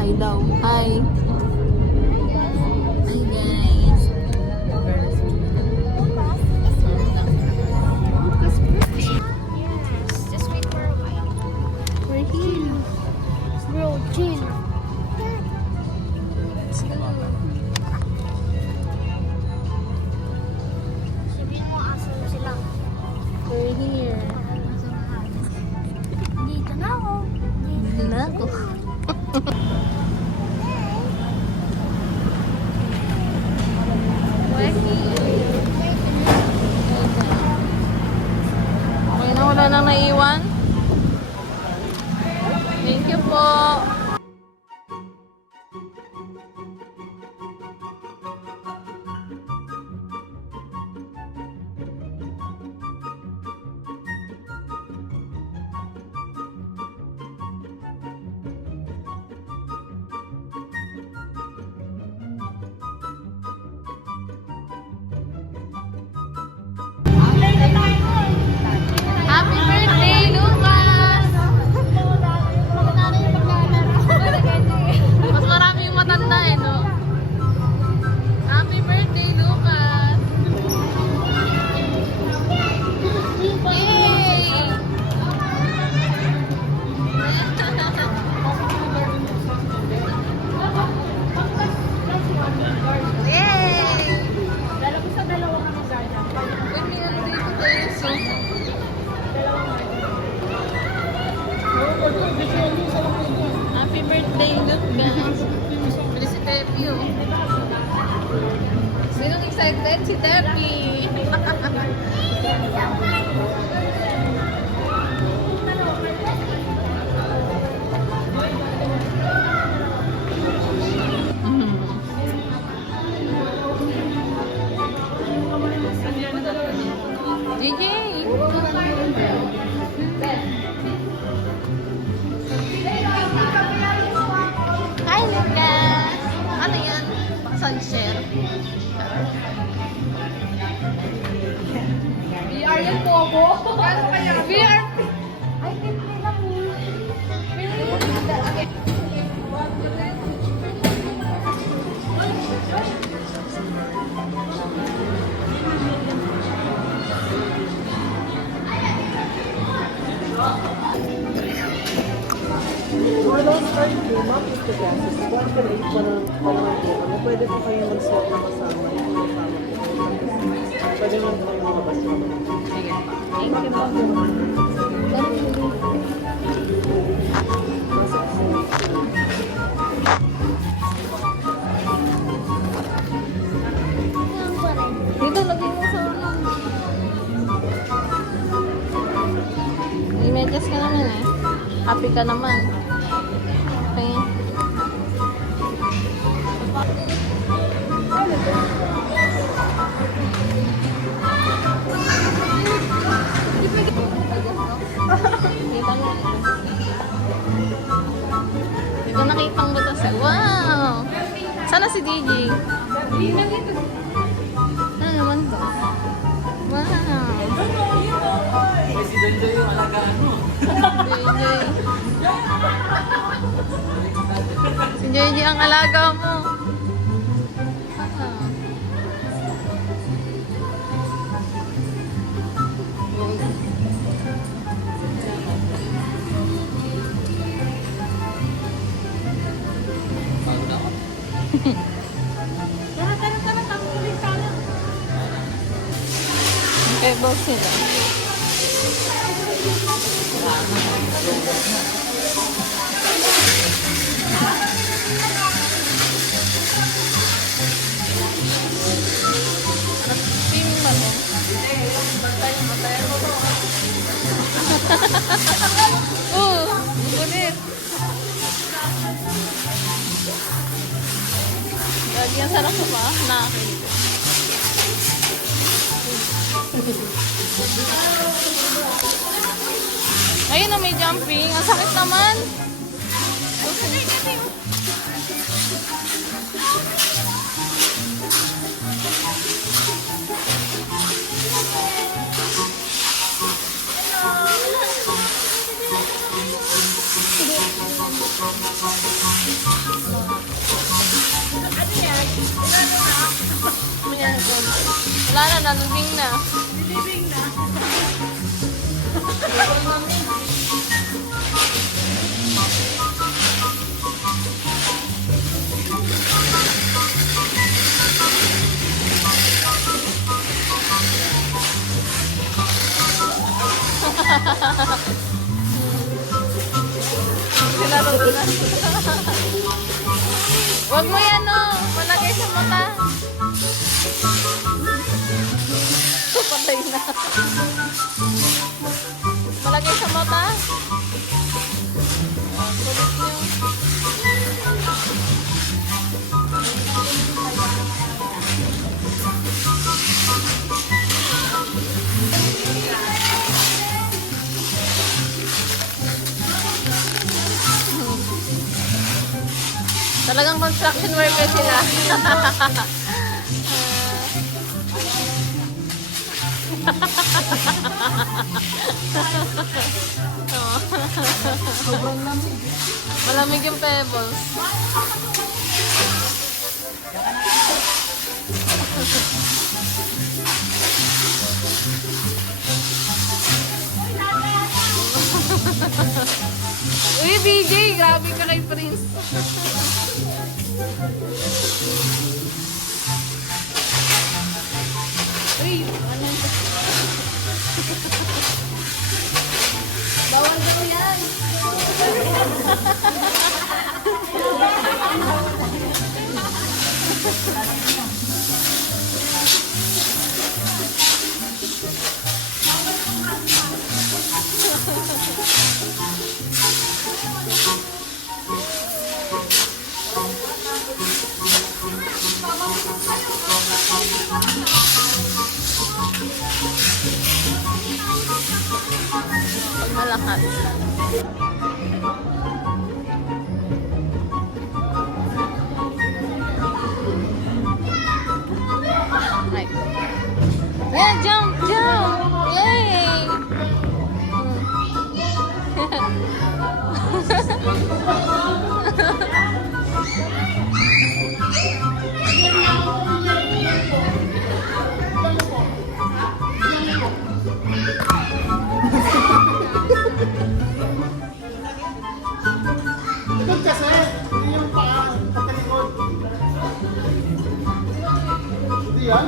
Hi daw. Hi. Hi guys. Yes, just wait for a while. We're here. Bro, chill. Let's go. Sabihin mo asan sila. We're here. Dito na ako. Hindi na ako. We're here. Okay na, wala nang naiwan. Thank you po. Happy birthday, Lucas! Mas marami yung matanda eh, no? Happy birthday, Lucas! Yay! Yay! Pwede yan dito tayo, so. Happy birthday, Lucas! Pwede si Tepi, oh. Sinong excited? Si Tepi! JJ! Hi, Lucas! Ano yan? Sunshare. VR yan po ako. Ano kaya? VR! Ay, simple lang yun. Okay. Mga last time po, mapit ko kasi sa kwarto rate parang ano, pwede po kayo mag-set na kasama yung kasama po. Pwede lang po kayo makasama. Sige. Thank you po. Dito, lagay mo sa ulo. May medyas ka naman eh. Happy ka naman. Okay. Kita mo. Hindi ko nakitang butas eh. Wow! Sana si DJ? Ano naman to? Wow! Si Donjoy yung alagaan mo. JJ. Si JJ ang alaga mo. Ah. Okay, box sila. Swimming ba mo? Oo, ulit. Lagi ang sarap mo ba? Nakakilig. Ayun na, may jumping. Ang sakit naman. Ayan po. Wala na, nalubing na. Sinaro ko na. Huwag mo yan, no. Malagay sa mata. Patay na. Malagay sa mata. Kulit nyo. Talagang construction worker sila. Malamig yung pebbles. Uy, BJ! Grabe ka kay Prince. Uy, ano yun? Bawal daw yan. Pag malakas. Ay. Ayan, jump, jump! Yay! Likod kasi, hindi yung paa, pagkalikod. Hindi yan?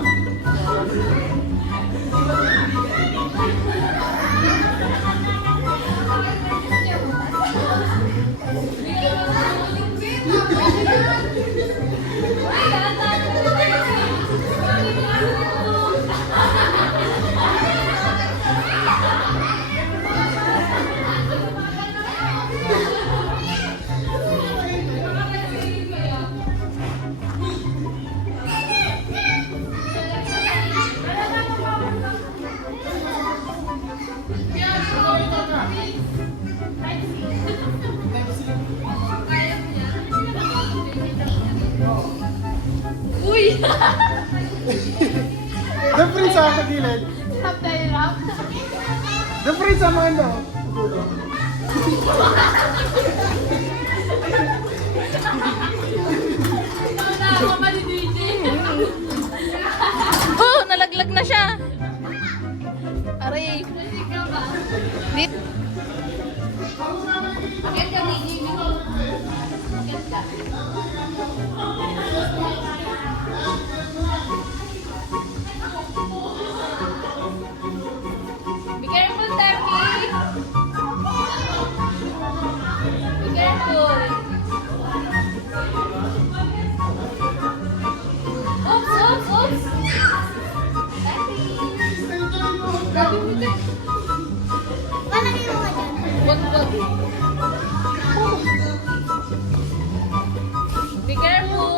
Uy! The Prince sa kagilid. Stop the hirap. The Prince sa mga ano. Tama ka ni DJ. Oh, nalaglag na siya. Aray. Dit. Akit ka, DJ. Akit ka. Be careful, Turkey. Be careful. Oops, oops, oops. Grabe mo ka. Palagay mo ka dyan. Wag, wag. Be careful.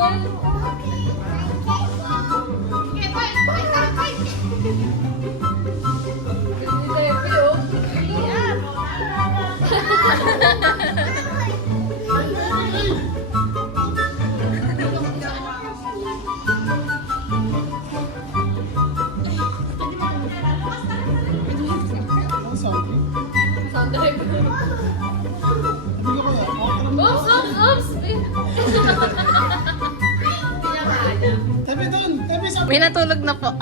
Pinatulog na po.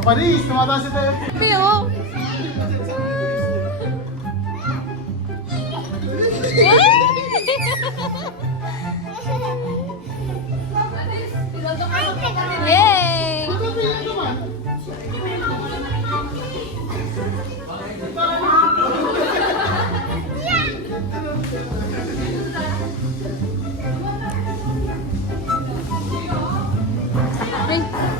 Kaparis, tumataas si Tayo. Pio. Yay! Ay.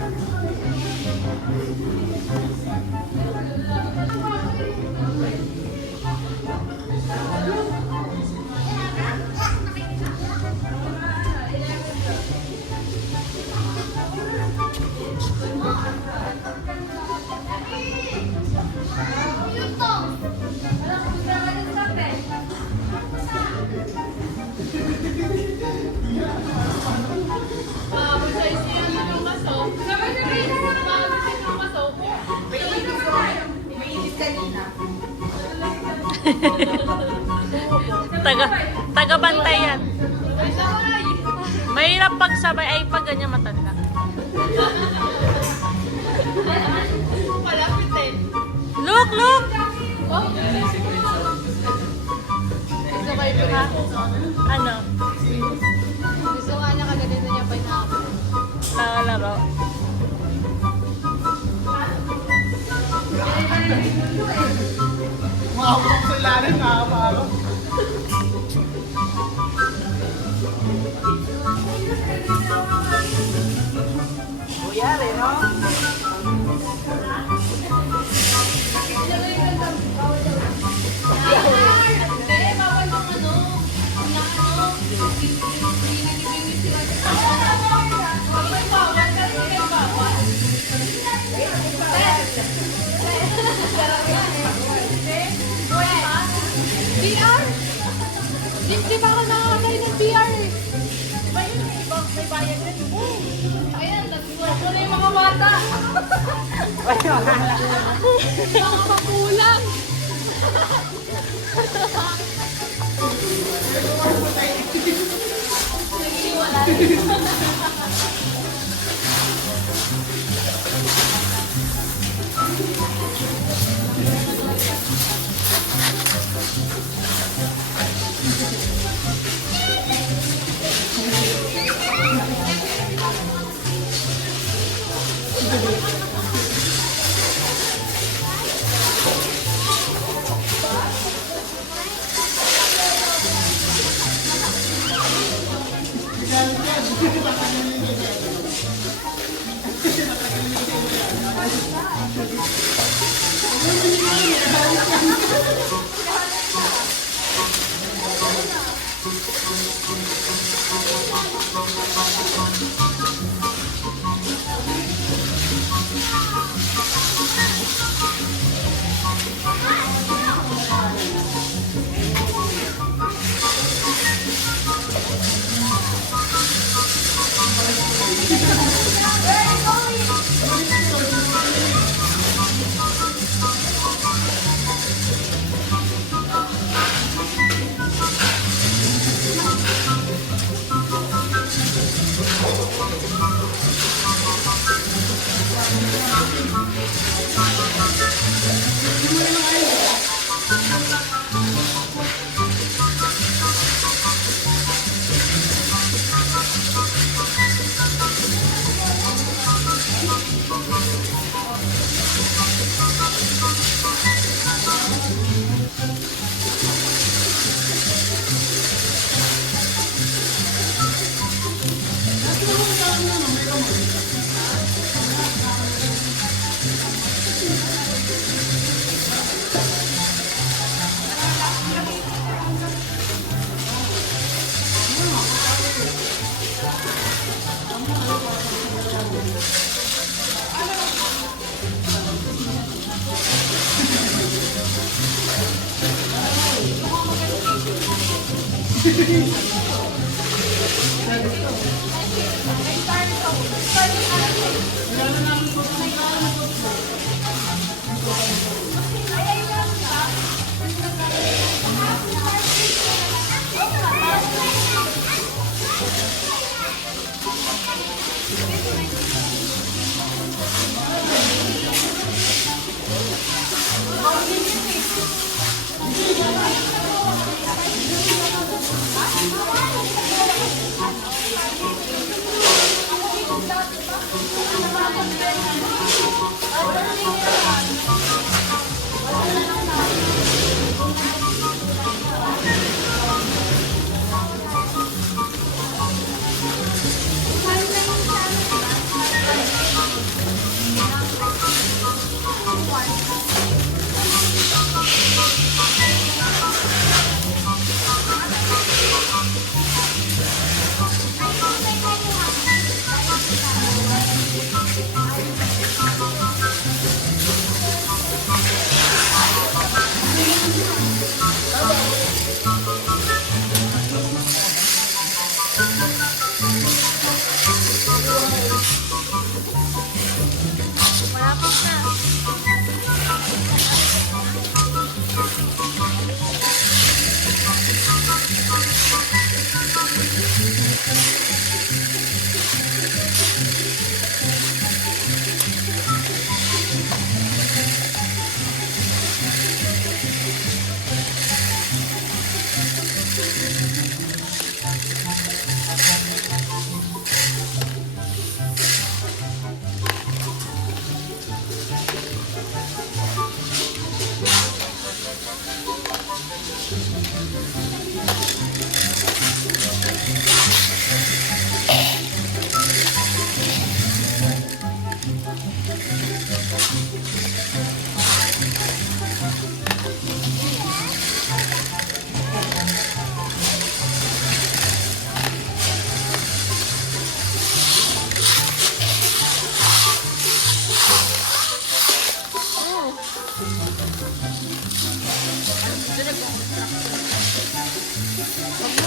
Taga-bantay yan. Mahirap pagsabay ay pag ganyan matanda. Look, look! Ha? Ano? Gusto nga na kaganito niya pineapple. Laro. Makapulong sa ilalim, nakakapalo. Buyari, no? PR? Di ba ako nakakatay ng PR eh? Diba yun? May bayad rin. Ayan, nagsuwat ko na yung mga bata. Mga kakulang.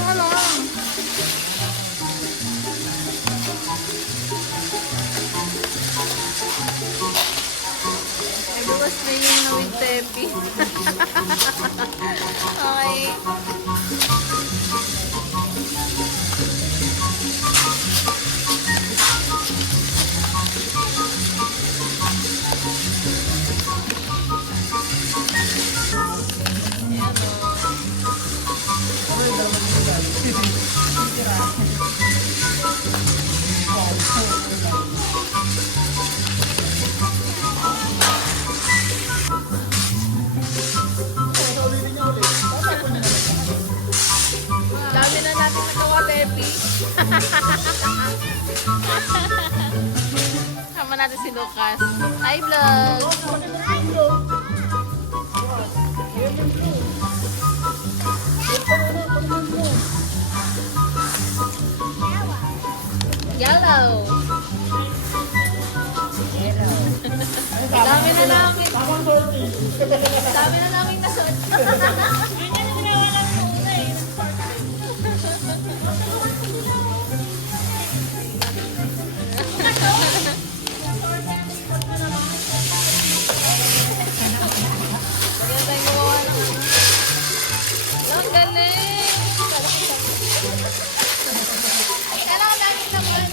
Ano lang. Nagbukas na yung na with Tepi. Okay. Ayan o. Dami na natin nagawa, Tepi. Sama natin si Lucas. Hi, vlog! Yellow! Dami na namin. Dami na namin nasuot. Kaya tayo gumawa ng ano. Ang galing! Kailangan natin naman.